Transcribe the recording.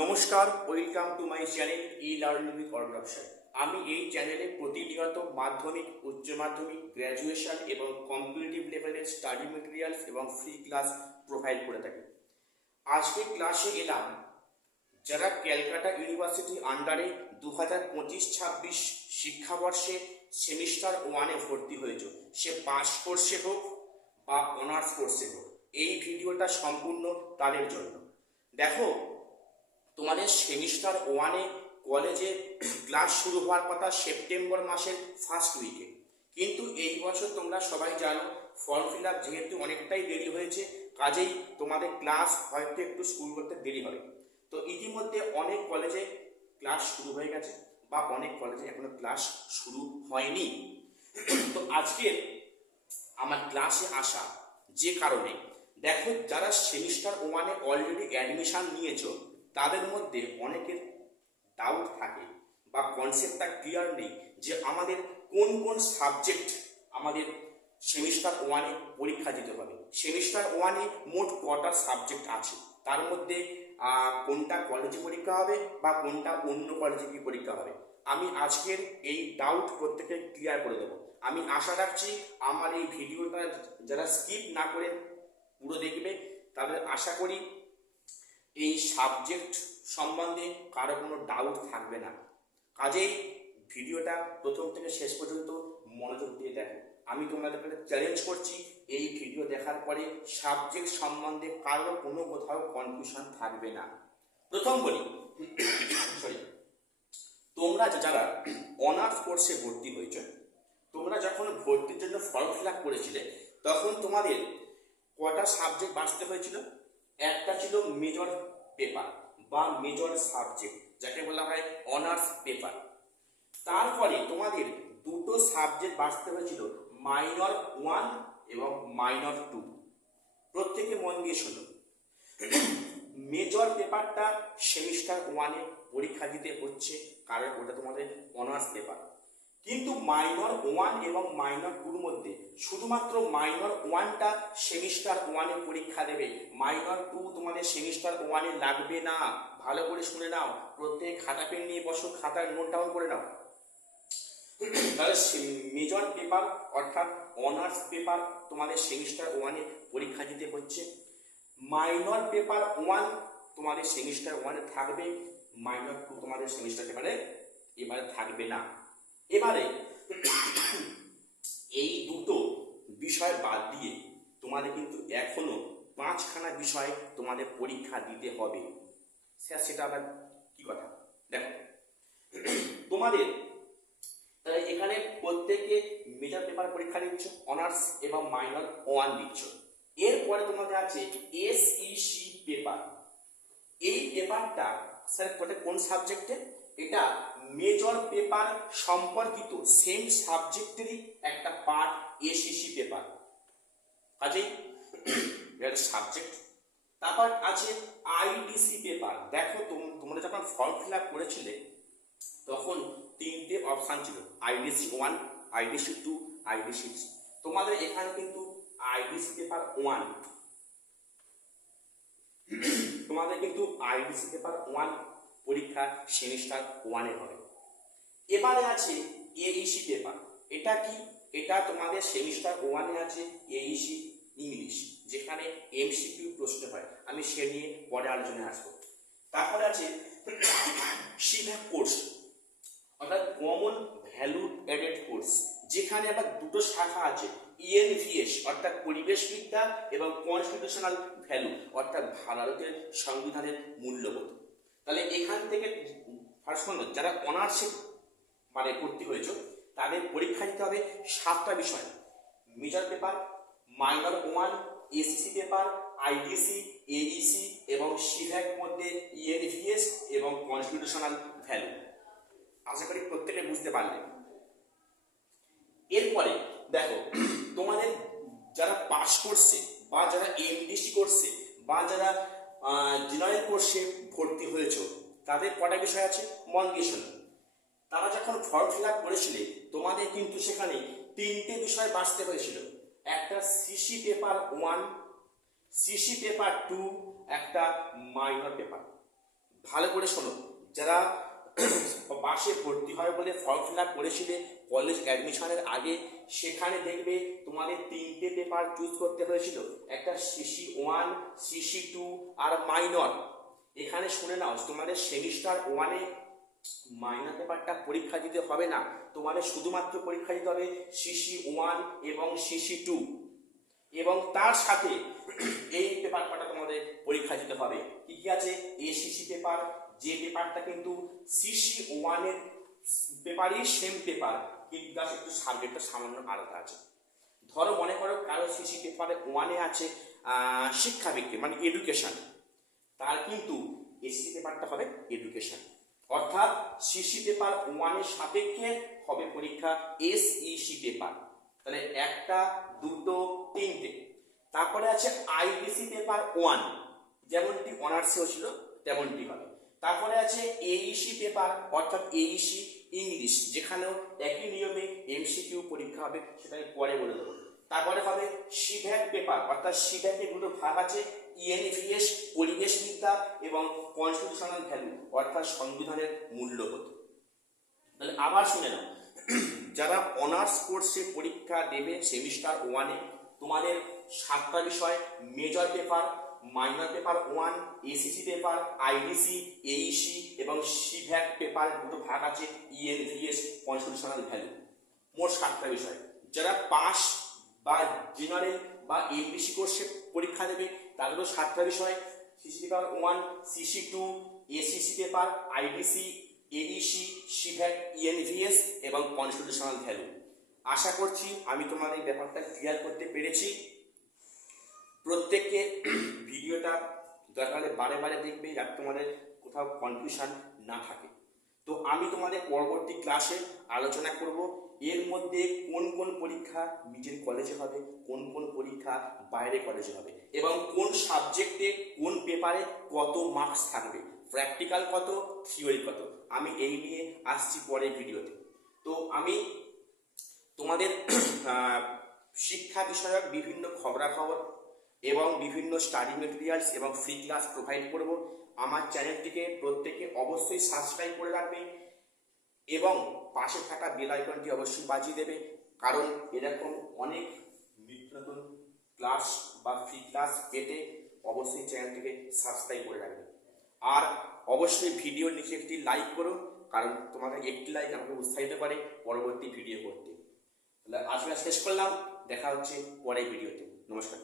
নমস্কার, welcome to my channel e learning with organization. আমি এই চ্যানেলে প্রতিনিয়ত মাধ্যমিক, উচ্চ মাধ্যমিক, গ্র্যাজুয়েশন এবং কম্পিটিটিভ লেভেলের স্টাডি মেটেরিয়ালস এবং ফ্রি ক্লাস প্রোভাইড করে থাকি। আজকে ক্লাসে এলাম যারা ক্যালকাটা ইউনিভার্সিটি আন্ডারে 2025-26 শিক্ষাবর্ষে সেমিস্টার ওয়ানে ভর্তি হয়েছে, সে পাস কোর্সে হোক বা অনার্স কোর্সে হোক, এই ভিডিওটা সম্পূর্ণ তাদের জন্য। দেখো, তোমাদের সেমিস্টার ওয়ানে কলেজে ক্লাস শুরু হওয়ার কথা সেপ্টেম্বর মাসের ফার্স্ট উইকে, কিন্তু এই বছর তোমরা সবাই জানো ফর্ম ফিল আপ যেহেতু অনেকটাই দেরি হয়েছে, কাজেই তোমাদের ক্লাস হয়তো একটু শুরু করতে দেরি হবে। তো ইতিমধ্যে অনেক কলেজে ক্লাস শুরু হয়ে গেছে বা অনেক কলেজে এখনো ক্লাস শুরু হয়নি। তো আজকে আমার ক্লাসে আসা যে কারণে, দেখো, যারা সেমিস্টার ওয়ানে অলরেডি অ্যাডমিশন নিয়েছো তাদের মধ্যে অনেকের ডাউট থাকে বা কনসেপ্টটা ক্লিয়ার নেই যে আমাদের কোন কোন সাবজেক্ট আমাদের সেমিস্টার ওয়ানে পরীক্ষা দিতে হবে। সেমিস্টার ওয়ানে মোট কটা সাবজেক্ট আছে, তার মধ্যে কোনটা কলেজে পরীক্ষা হবে বা কোনটা অন্য কলেজে কি পরীক্ষা হবে। আমি আজকের এই ডাউট প্রত্যেকে ক্লিয়ার করে দেবো। আমি আশা রাখছি আমার এই ভিডিওটা যারা স্কিপ না করে পুরো দেখবে, তাদের আশা করি এই সাবজেক্ট সম্বন্ধে কারো কোনো ডাউট থাকবে না। কাজেই ভিডিওটা প্রথম থেকে শেষ পর্যন্ত মনোযোগ দিয়ে দেখো। আমি তোমাদের কাছে চ্যালেঞ্জ করছি, এই ভিডিও দেখার পরে সাবজেক্ট সম্বন্ধে কারো কোনো কোথাও কনফিউশন থাকবে না। প্রথম বলি, সরি, তোমরা যারা অনার্স কোর্সে ভর্তি হয়েছে, তোমরা যখন ভর্তির জন্য ফর্ম ফিল আপ করেছিলে তখন তোমাদের কটা সাবজেক্ট বাঁচতে হয়েছিল? একটা ছিল মেজর পেপার বা মেজর সাবজেক্ট, যাকে বলা হয় অনার্স পেপার। তারপরে তোমাদের দুটো সাবজেক্ট বাঁচতে হয়েছিল, মাইনর 1 এবং মাইনর 2। প্রত্যেকে মন দিয়ে শোনো, মেজর পেপারটা সেমিস্টার ওয়ানে পরীক্ষা দিতে হচ্ছে কারণ ওটা তোমাদের অনার্স পেপার। কিন্তু মাইনর 1 এবং মাইনর 2-র মধ্যে শুধুমাত্র মাইনর 1টা সেমিস্টার ওয়ানে পরীক্ষা দেবে, মাইনর 2 তোমাদের সেমিস্টার ওয়ানে লাগবে না। ভালো করে শুনে নাও, প্রত্যেক খাতা পেন নিয়ে বসো, খাতায় নোট ডাউন করে নাও। তাহলে মেজর পেপার অর্থাৎ অনার্স পেপার তোমাদের সেমিস্টার ওয়ানে পরীক্ষা দিতে হচ্ছে। মাইনর পেপার 1 তোমাদের সেমিস্টার ওয়ানে থাকবে, মাইনর 2 তোমাদের সেমিস্টার পেপারে এবারে থাকবে না। এবারে এই দুটো বিষয় বাদ দিয়ে তোমাদের কিন্তু এখনো 5খানা বিষয় তোমাদের পরীক্ষা দিতে হবে। সেটা আবার কি কথা? দেখো, তোমাদের তাহলে এখানে প্রত্যেকে মেজর পেপার পরীক্ষা দিচ্ছ, অনার্স এবং মাইনর 1 দিচ্ছ। এরপরে তোমাদের আছে এসইসি পেপার। এই পেপারটা স্যার কোন সাবজেক্টে? এটা মেজর পেপার সম্পর্কিত সেম সাবজেক্টেরই একটা পার্ট, এসইসি পেপার। কাজেই এটা সাবজেক্ট। তারপর আছে আইডিসি পেপার। দেখো, তোমরা যখন ফর্ম ফিল আপ করেছিলে তখন 3টে অপশান ছিল, আইডিসি 1, আইডিসি 2, আইডিসি 3। তোমাদের এখানে কিন্তু আইডিসি পেপার 1, তোমাদের কিন্তু আইডিসি পেপার 1 পরীক্ষা সেমিস্টার ওয়ানে হবে। এবারে আছে এইসি পেপার। এটা কি? এটা তোমাদের সেমিস্টার ওয়ানে আছে এইসি ইংলিশ, যেখানে এমসিকিউ প্রশ্ন হয়, আমি সে নিয়ে পরে আলোচনায় আসবো। তারপরে আছে সিভ্যাক কোর্স অর্থাৎ কমন ভ্যালু অ্যাডেড কোর্স, যেখানে আবার দুটো শাখা আছে, ইএনভিএস অর্থাৎ পরিবেশবিদ্যা এবং কনস্টিটিউশনাল ভ্যালু অর্থাৎ ভারতের সংবিধানের মূল্যবোধ। তাহলে এখান থেকে ফার্স্ট, যারা অনার্সে মানে ভর্তি হয়েছে তাদের পরীক্ষা দিতে হবে 7টা বিষয়, major paper, minor 1, ACC paper, IDC, AEC এবং সিভ্যাক মধ্যে ইএনভিএস এবং কনস্টিটিউশনাল ভ্যালু। আশা করি প্রত্যেকে বুঝতে পারলেন। এরপরে দেখো, তোমাদের যারা পাস করছে বা যারা এমডিসি করছে বা যারা জেনারেল কোর্সে ভর্তি হয়েছে তাদের কটা বিষয় আছে, মন দিয়ে শোনো। তারা যখন ফর্ম ফিল আপ করেছিলে তোমাদের কিন্তু সেখানে 3টে বিষয় বাঁচতে হয়েছিল, একটা সিসি পেপার 1, সিসি পেপার 2, একটা মাইনর পেপার। ভালো করে শোনো, যারা পাশে ভর্তি হয় বলে ফর্ম ফিল আপ করেছিলে কলেজ অ্যাডমিশনের আগে, সেখানে দেখবে তোমাদের 3টে পেপার চুজ করতে হয়েছিল, একটা CC1, CC2 আর মাইনর। এখানে শুনে নাও, তোমাদের সেমিস্টার 1-এ মাইনর পেপারটা পরীক্ষা দিতে হবে না, তোমাদের শুধুমাত্র পরীক্ষা দিতে হবে CC1 এবং CC2, এবং তার সাথে এই পেপার কটা তোমাদের পরীক্ষা দিতে হবে। কি কি আছে? ACC পেপার, যে পেপারটা কিন্তু CC1 এর পেপারই সেম পেপার, কিন্তু তার একটু সাবজেক্টটা সামান্য আলাদা আছে। ধরো মনে করো কারো CC পেপারে 1-এ আছে শিক্ষাবিজ্ঞান মানে এডুকেশন, তার কিন্তু ACC পেপারটা হবে এডুকেশন, অর্থাৎ CC পেপার 1-এর সাপেক্ষে হবে পরীক্ষা SEC পেপার। তাহলে একটা, দুটো, তিনটে। তারপরে আছে IBC পেপার 1, যেমনটি অনার্সেও ছিল তেমনটি হবে। তারপরে আছে AEC পেপার, অর্থাৎ AEC ইংলিশ, যেখানেও একই নিয়মে MCQ পরীক্ষা হবে, সেটা আমি পরে বলে দেবো। তারপরে হবে CVAT পেপার, অর্থাৎ CVAT এর দুটো ভাগ আছে, ENVS পরিবেশবিদ্যা এবং কনস্টিটিউশনাল ভ্যালু, অর্থাৎ সংবিধানের মূল্যবোধ। তাহলে আবার শুনে নাও, যারা অনার্স কোর্সে পরীক্ষা দেবে সেমিস্টার 1-এ, তোমাদের 7টা বিষয়, major paper, minor paper 1, ACC paper, IBC, AEC এবং CVAT পেপার দুটো ভাগ আছে, ENVS কনস্টিটিউশনাল ভ্যালু, মোট 7টা বিষয়। যারা পাস বা জেনারেল বা MBC কোর্সে পরীক্ষা দেবে তাদেরও 7টা বিষয়, CC paper 1, CC2, ACC paper, IBC, AEC, CVAT, ENVS এবং কনস্টিটিউশনাল ভ্যালু। আশা করছি আমি তোমাদের এই ব্যাপারটা ক্লিয়ার করতে পেরেছি। প্রত্যেককে ভিডিওটা দরকার হলে বারে বারে দেখবে, যাতে তোমাদের কোথাও কনফিউশন না থাকে। তো আমি তোমাদের পরবর্তী ক্লাসে আলোচনা করব এর মধ্যে কোন কোন পরীক্ষা নিজের কলেজে হবে, কোন কোন পরীক্ষা বাইরে কলেজে হবে, এবং কোন সাবজেক্টে কোন পেপারে কত মার্কস থাকবে, প্র্যাকটিক্যাল কত, থিওরি কত, আমি এই নিয়ে আসছি পরের ভিডিওতে। তো আমি তোমাদের শিক্ষা বিষয়ক বিভিন্ন খবরাখবর এবং বিভিন্ন স্টাডি মেটেরিয়ালস এবং ফ্রি ক্লাস প্রোভাইড করব। আমার চ্যানেলটিকে প্রত্যেকে অবশ্যই সাবস্ক্রাইব করে রাখবে এবং পাশে থাকা বেল আইকনটি অবশ্যই বাজিয়ে দেবে, কারণ এরকম অনেক নিত্য নতুন ক্লাস বা ফ্রি ক্লাস পেতে অবশ্যই চ্যানেলটিকে সাবস্ক্রাইব করে রাখবে। আর অবশ্যই ভিডিওর নিচে একটি লাইক করো, কারণ তোমাদের একটি লাইক আমাকে উৎসাহিত করে পরবর্তী ভিডিও করতে। তাহলে আজকে শেষ করলাম, দেখা হচ্ছে পরের ভিডিওতে। নমস্কার।